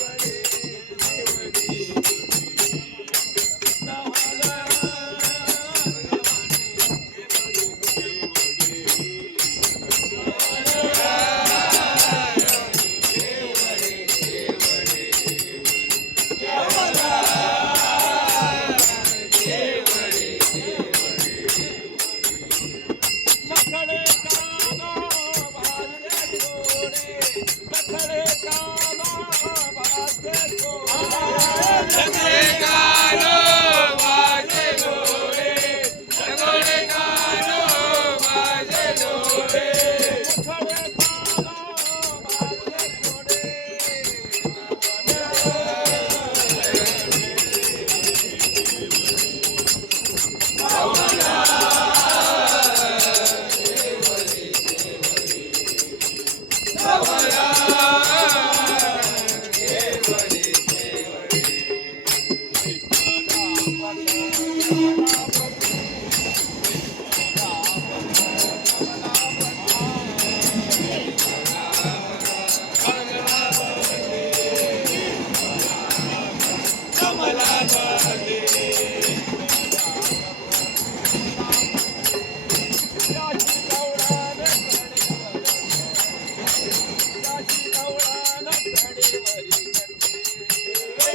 बड़े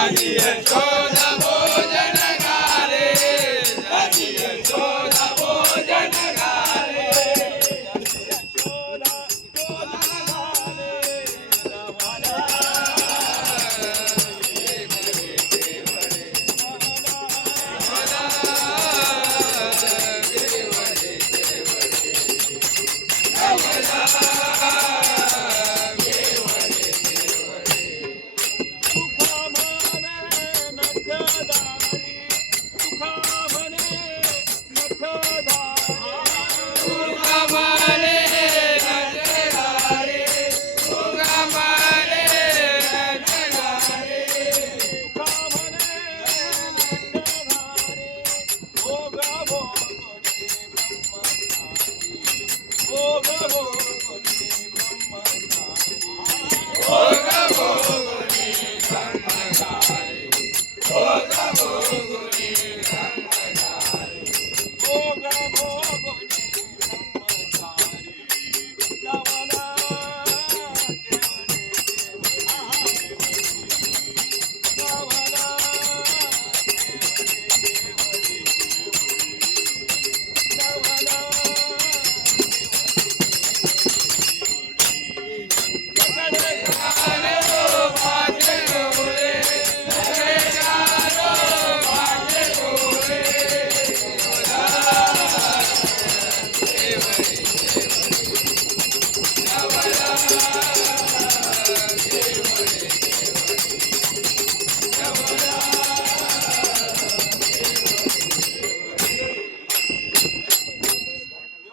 त्याची यशोद Bye.